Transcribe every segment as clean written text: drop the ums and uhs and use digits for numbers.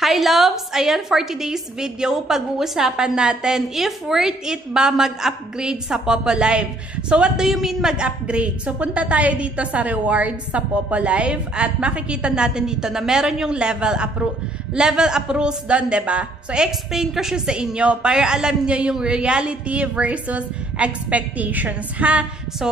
Hi loves! Ayan, for today's video, pag-uusapan natin if worth it ba mag-upgrade sa Popo Live. So what do you mean mag-upgrade? So punta tayo dito sa rewards sa Popo Live at makikita natin dito na meron yung level up rules doon, diba? So explain ko siya sa inyo para alam niyo yung reality versus expectations, ha? So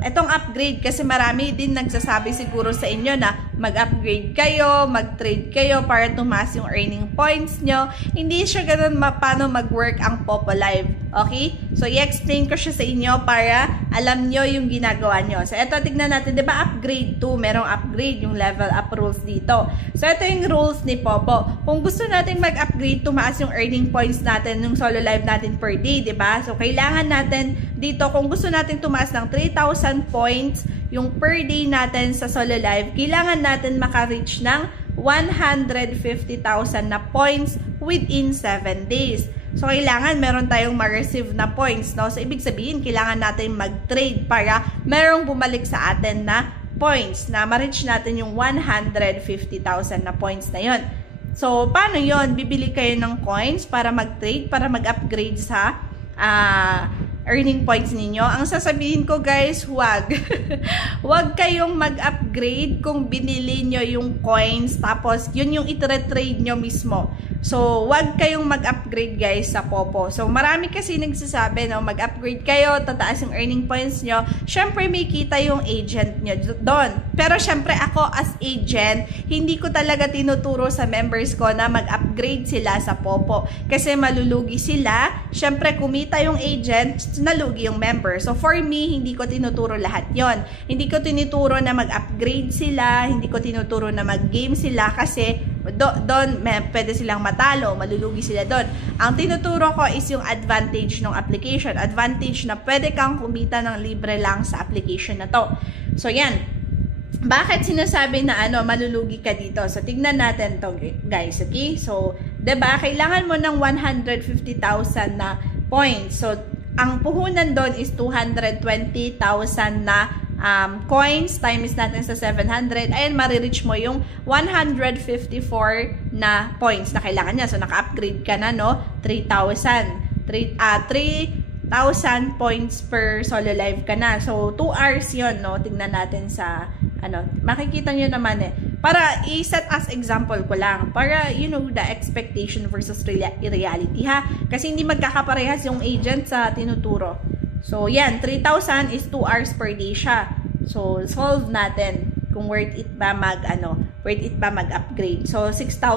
etong upgrade kasi marami din nagsasabi siguro sa inyo na mag-upgrade kayo, mag-trade kayo para tumaas yung earning points nyo. Hindi siya ganun paano mag-work ang Popo Live. Okay? So, i-explain ko siya sa inyo para alam nyo yung ginagawa nyo. So, ito, tignan natin. Diba upgrade 2? Merong upgrade yung level up rules dito. So, ito yung rules ni Popo. Kung gusto natin mag-upgrade, tumaas yung earning points natin, yung solo live natin per day, diba? So, kailangan natin dito, kung gusto natin tumaas ng 3,000 points, yung per day natin sa solo live, kailangan natin maka-reach ng 150,000 na points within 7 days. So, kailangan meron tayong ma-receive na points, no? So, ibig sabihin, kailangan natin mag-trade para merong bumalik sa atin na points, na ma-reach natin yung 150,000 na points na yon. So, paano yon? Bibili kayo ng coins para mag-trade, para mag-upgrade sa earning points ninyo. Ang sasabihin ko guys, huwag. Huwag kayong mag-upgrade kung binili nyo yung coins tapos yun yung itra-trade nyo mismo. So, huwag kayong mag-upgrade guys sa Popo. So, marami kasi nagsasabi, no, mag-upgrade kayo, tataas yung earning points nyo. Syempre, may kita yung agent nyo doon. Pero syempre, ako as agent, hindi ko talaga tinuturo sa members ko na mag-upgrade sila sa Popo. Kasi malulugi sila. Syempre, kumita yung agent, nalugi yung member. So, for me, hindi ko tinuturo lahat yon. Hindi ko tinuturo na mag-upgrade sila, hindi ko tinuturo na mag-game sila kasi doon pwede silang matalo, malulugi sila doon. Ang tinuturo ko is yung advantage ng application. Advantage na pwede kang kumita ng libre lang sa application na to. So, yan. Bakit sinasabi na malulugi ka dito? So, tignan natin to guys, okay? So, diba, kailangan mo ng 150,000 na points. So, ang puhunan doon is 220,000 na coins, times natin sa 700, ayan, marireach mo yung 154 na points na kailangan niya. So, naka-upgrade ka na, no? 3,000 points per solo live ka na. So, 2 hours yon, no? Tignan natin sa, makikita nyo naman Para i-set as example ko lang. Para, you know, the expectation versus reality, ha? Kasi hindi magkakaparehas yung agent sa tinuturo. So, yan, 3,000 is 2 hours per day siya. So, solve natin kung worth it ba mag-upgrade. So, 2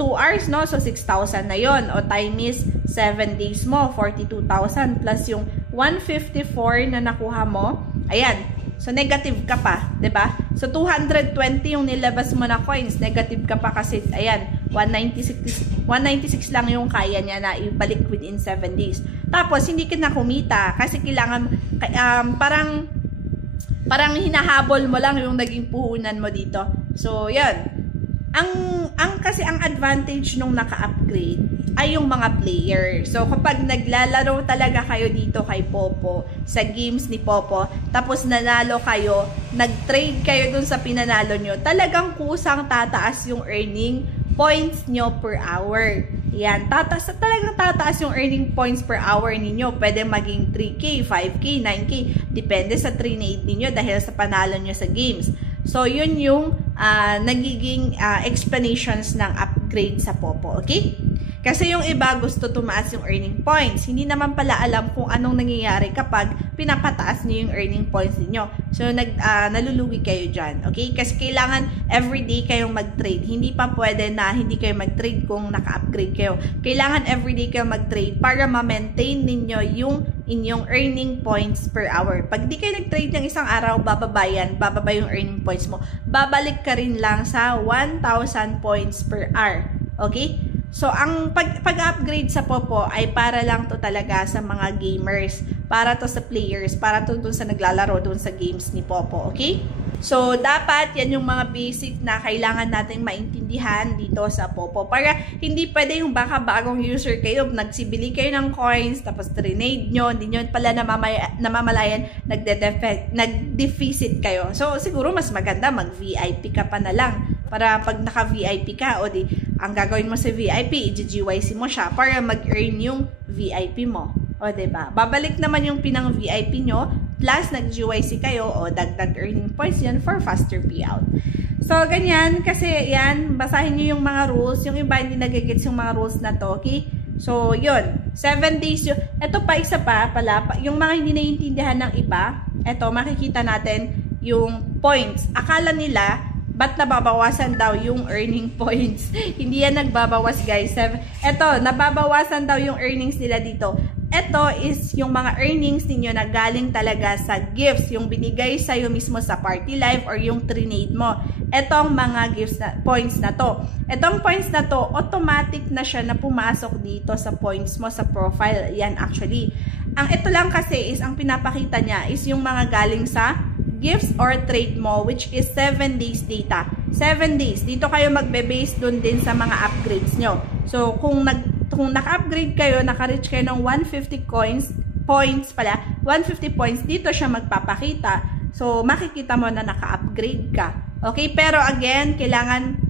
hours, no? So, 6,000 na yon. O, time is 7 days mo, 42,000 plus yung 154 na nakuha mo. Ayan. So, negative ka pa, 'di ba? So, 220 yung nilabas mo na coins, negative ka pa kasi, ayan, 196 lang yung kaya niya na ibalik within 7 days. Tapos, hindi ka na kumita kasi kailangan, parang hinahabol mo lang yung naging puhunan mo dito. So, yan. Kasi ang advantage nung naka-upgrade ay yung mga player. So, kapag naglalaro talaga kayo dito kay Popo, sa games ni Popo, tapos nanalo kayo, nag-trade kayo dun sa pinanalo nyo, talagang kusang tataas yung earning points nyo per hour. Yan, talagang tataas yung earning points per hour ninyo. Pwede maging 3K, 5K, 9K, depende sa trade ninyo dahil sa panalo nyo sa games. So, yun yung nagiging explanations ng upgrade sa Popo, okay? Kasi yung iba gusto tumaas yung earning points. Hindi naman pala alam kung anong nangyayari kapag pinapataas niyo yung earning points niyo. So, nalulugi kayo dyan. Okay? Kasi kailangan everyday kayong mag-trade. Hindi pa pwede na hindi kayo mag-trade kung naka-upgrade kayo. Kailangan everyday kayo mag-trade para ma-maintain ninyo yung inyong earning points per hour. Pag di kayo nag-trade ng isang araw, bababa yung earning points mo. Babalik ka rin lang sa 1,000 points per hour. Okay? So, ang pag-upgrade sa Popo ay para lang to talaga sa mga gamers. Para to sa players. Para to dun sa naglalaro dun sa games ni Popo. Okay? So, dapat yan yung mga basic na kailangan nating maintindihan dito sa Popo. Para hindi pwede yung baka bagong user kayo, nagsibili kayo ng coins, tapos trinade nyo, hindi nyo pala namamalayan, nag-deficit kayo. So, siguro mas maganda mag-VIP ka pa na lang. Para pag naka-VIP ka, o di, ang gagawin mo sa VIP, i-GYC mo siya para mag-earn yung VIP mo. O, diba? Babalik naman yung pinang VIP nyo, plus nag-GYC kayo, o dagdag earning points yan for faster payout. So, ganyan, kasi yan, basahin nyo yung mga rules. Yung iba, hindi nagigits yung mga rules na to, okay? So, yun. 7 days yun. Ito pa, isa pa, pala, yung mga hindi naiintindihan ng iba, ito, makikita natin yung points. Akala nila, ba't nababawasan daw yung earning points? Hindi yan nagbabawas, guys. Ito, nababawasan daw yung earnings nila dito. Ito is yung mga earnings ninyo na galing talaga sa gifts, yung binigay sa'yo mismo sa party live or yung trinade mo. Etong mga gifts na, points na to. Etong points na to, automatic na siya na pumasok dito sa points mo sa profile. Yan actually. Ang ito lang kasi is, ang pinapakita niya is yung mga galing sa gifts or trade mo, which is 7 days data. 7 days. Dito kayo magbe-base dun din sa mga upgrades nyo. So, kung naka-upgrade kayo, naka-reach kayo ng 150 points pala, 150 points, dito siya magpapakita. So, makikita mo na naka-upgrade ka. Okay? Pero again, kailangan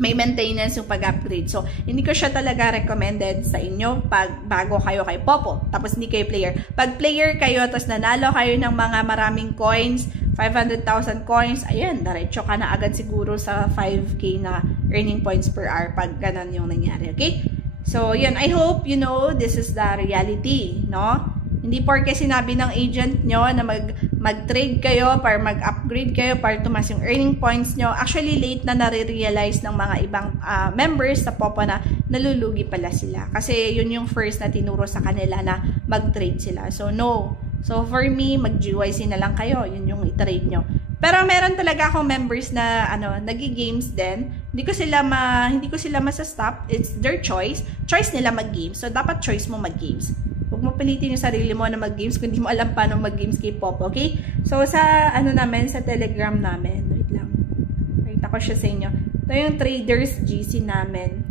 may maintenance yung pag-upgrade. So, hindi ko siya talaga recommended sa inyo pag bago kayo kay Popo. Tapos, hindi kayo player. Pag player kayo, tapos nanalo kayo ng mga maraming coins, 500,000 coins, ayan, diretso ka na agad siguro sa 5K na earning points per hour pag ganun yung nangyari. Okay? So, yun. I hope you know this is the reality, no? Hindi porke sinabi ng agent nyo na mag-trade kayo para mag-upgrade kayo para tumas yung earning points nyo. Actually, late na nare-realize ng mga ibang members sa Popo na nalulugi pala sila. Kasi yun yung first na tinuro sa kanila na mag-trade sila. So, no. So, for me, mag-GYC na lang kayo. Yun yung i-trade nyo. Pero meron talaga akong members na nagi-games din. Hindi ko sila masa-stop. It's their choice. Choice nila mag-games. So, dapat choice mo mag-games. Huwag mo pilitin yung sarili mo na mag-games kung hindi mo alam paano mag-games kay Popo, okay? So, sa namin, sa Telegram namin, wait lang. Nakita ko siya sa inyo. Ito yung Traders GC namin.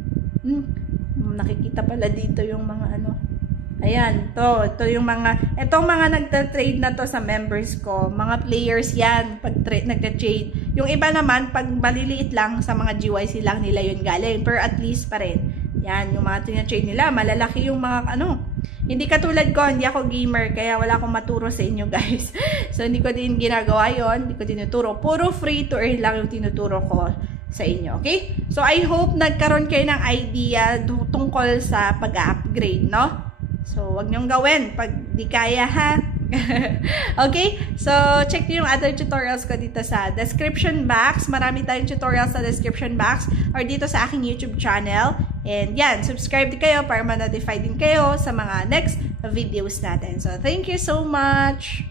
Nakikita pala dito yung mga ayan, ito yung itong mga nagta-trade na to sa members ko, mga players yan, pag nagta-trade. Yung iba naman, pag maliliit lang, sa mga GYC lang nila yun galing, pero at least pa rin. Yan, yung mga tina-trade nila, malalaki yung mga Hindi katulad ko, hindi ako gamer, kaya wala akong maturo sa inyo, guys. So, hindi ko din ginagawa yon, hindi ko tinuturo. Puro free to earn lang yung tinuturo ko sa inyo, okay? So, I hope nagkaroon kayo ng idea tungkol sa pag-upgrade, no? So, wag niyong gawin pag di kaya, ha? Okay? So, check niyo yung other tutorials ko dito sa description box. Marami tayong tutorials sa description box or dito sa aking YouTube channel. And yan, subscribe din kayo para ma-notify din kayo sa mga next videos natin. So, thank you so much!